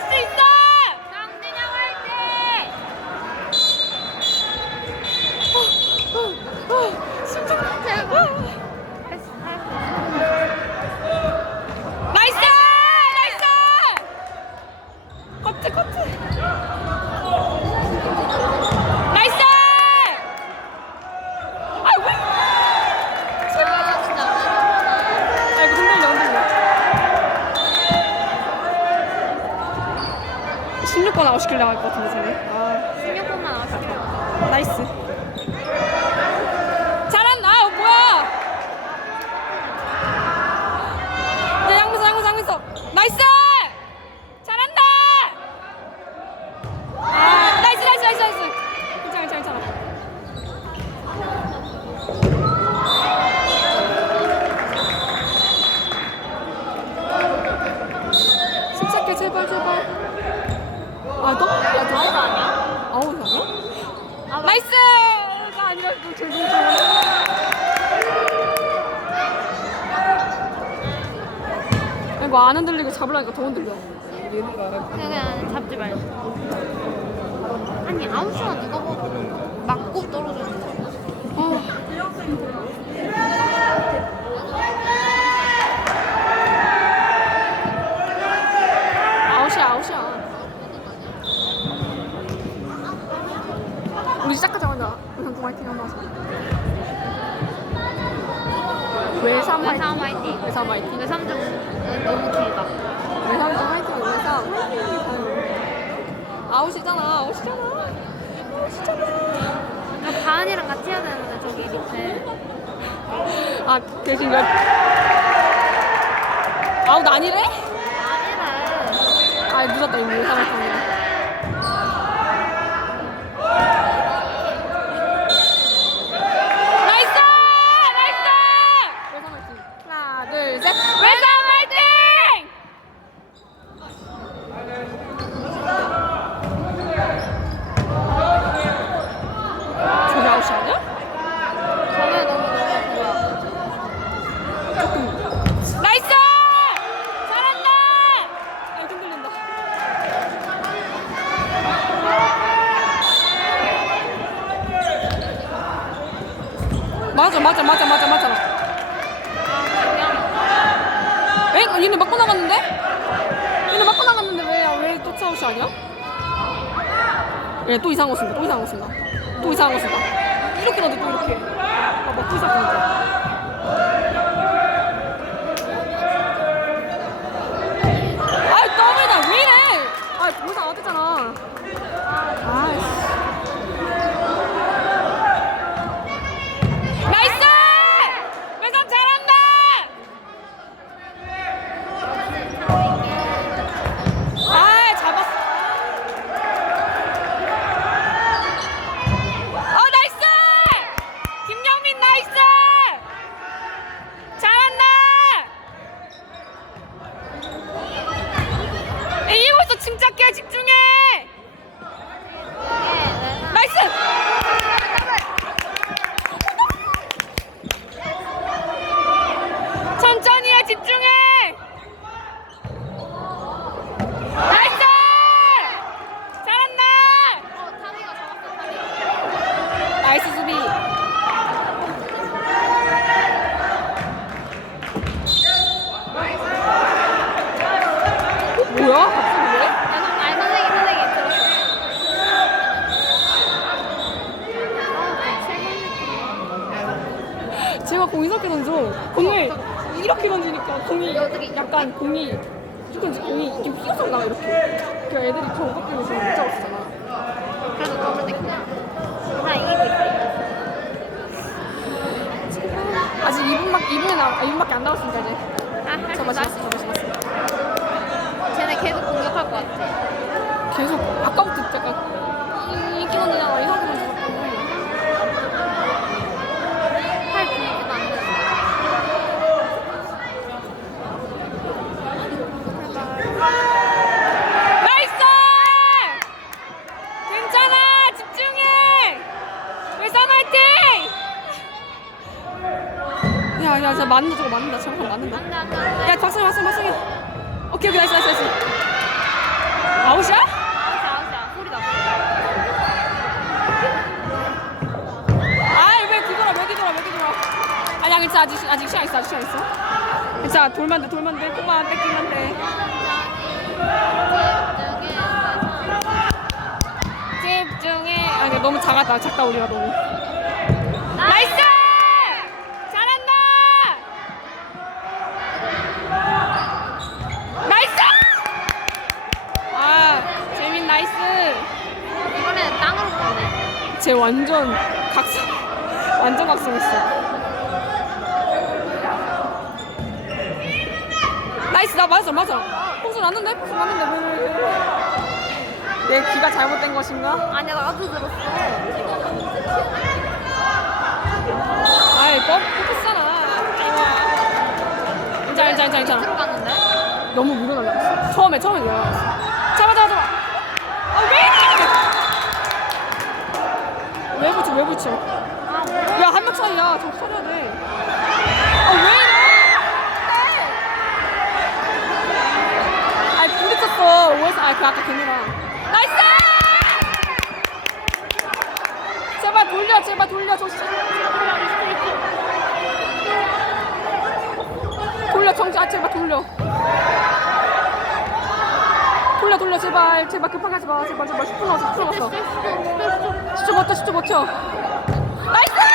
수 있어! 강진영 화이팅! 나이스! 나이스! 커트 커트 나이스! 아이 왜? 아 진짜 아이고 흔들려 흔들려 16번 아웃시키려 할것 같은데 쟤네 아 16분만 나왔어. 나이스. 잘한다. 아 뭐야? 야 양민서 양민서 양민서 나이스 잘한다 아 나이스 나이스 나이스 나이스 괜찮아 괜찮아 괜찮아 침착해 제발 제발 아 너? 야 아웃 아니야? 아웃 아니야? 아, 나이스가 아니라 또 저기 저 이거 안 흔들리고 잡으려니까 더 흔들려. 그냥, 잡지 말고. 아니 아웃이야 누가 뭐맞고 떨어지는 거야. 아. 아웃이야 아웃이야 우리 시작하자마자 우선 화이팅 한번 하자 외삼 외삼 화이팅 화이팅. 외삼 화이팅 외삼점 너무 길다. 외삼도 화이팅 외삼 아웃이잖아 아웃이잖아 아웃이잖아 아, 다은이랑 같이 해야 되는데 저기 밑에. 아 대신 그 아웃 아니래? 아니래. 아 늦었다 이미 외삼 화이팅 나이스! 나이스! 외삼 화이팅 하나 둘셋 외삼 화이팅! 저게 아웃이 아니야? 저게 너무 너무 조금 나이스! 잘한다! 아 흔들린다 맞아 맞아 맞아 맞아 맞아 에? 얘네 맞고 나갔는데? 얘네 맞고 나갔는데 왜 왜 또 차웃이 아니야? 얘또 이상한 거 쓴다 또 이상한 거 쓴다 또 이상한 거 쓴다 이렇게 넣는데 또 이렇게 또 이상한 거 쓴다 아이 더블이다 왜 이래 아 벌써 안 왔잖아 아이씨 나이스 외삼 잘한다 아 잡았어 어 나이스 김영민 나이스 잘한다 이기고 있어 침착해 집중해 나이스 천천히 해 집중해 나이스 잘한다 어, 타미가 잡았어, 타미. 나이스 수비 어, 뭐야 갑자기 왜? 야, 너, 아니, 선생님, 선생님, 들었어. 제가 공 이렇게 던져 공을 이렇게 던지니까 공이 약간 공이 조금 공이 좀 휘어서 나 이렇게 그 애들이 저것 때문에 지금 못 잡았잖아 그래도 더블 됐구나. 다 이기고 있어. 아직 2분밖에 2분에 나 2분밖에 안 남았으니까 이제 아, 잡아 잡았어 있어. 쟤네 계속 공격할 것 같아. 계속 아까부터 약간 이기 언니랑 이상하게 만졌고 팔 분위기도 안 돼. 나이스! 괜찮아 집중해 맞는다 저거 맞는다. 저거 맞는다. 안돼 안돼. 야 박승희 박승희 박승희 오케이 오케이 나이스 나이스 나이스. 아웃이야? 아직, 아직 시간 있어 아직 시간 있어. 괜찮아 돌면 돼 돌면 돼 똥만 뺏기면 돼. 집중해. 아 너무 작았다. 작다 우리가 너무. 나이스 잘한다 나이스 아 재민 나이스 이번엔 땅으로 보네. 쟤 완전 각성 완전 각성했어 나이스 나 맞아 맞아. 폭스 났는데? 폭스 났는데 왜왜내 귀가 잘못된 것인가? 아니야 나도 들었어. 아이 뻑 폭스잖아. 괜찮아 괜찮아 괜찮아 괜찮아 들어갔는데? 너무 날라갔어 처음에 처음에 날라갔어 잡아 잡아 잡아 왜왜아 뭐야? 야한 명 차이야 좀 서려야 돼 아 왜 이래? 아이 부딪혔어. 오해서 아 그 아까 걔네랑 나이스! 제발 돌려 제발 돌려. 저 씨. 돌려. 정지 아 제발 돌려 돌려 돌려 제발 제발 급하게 하지 마. 제발 제발. 10분 남았어 10분 남았어 10초 버텨 10초 버텨. 나이스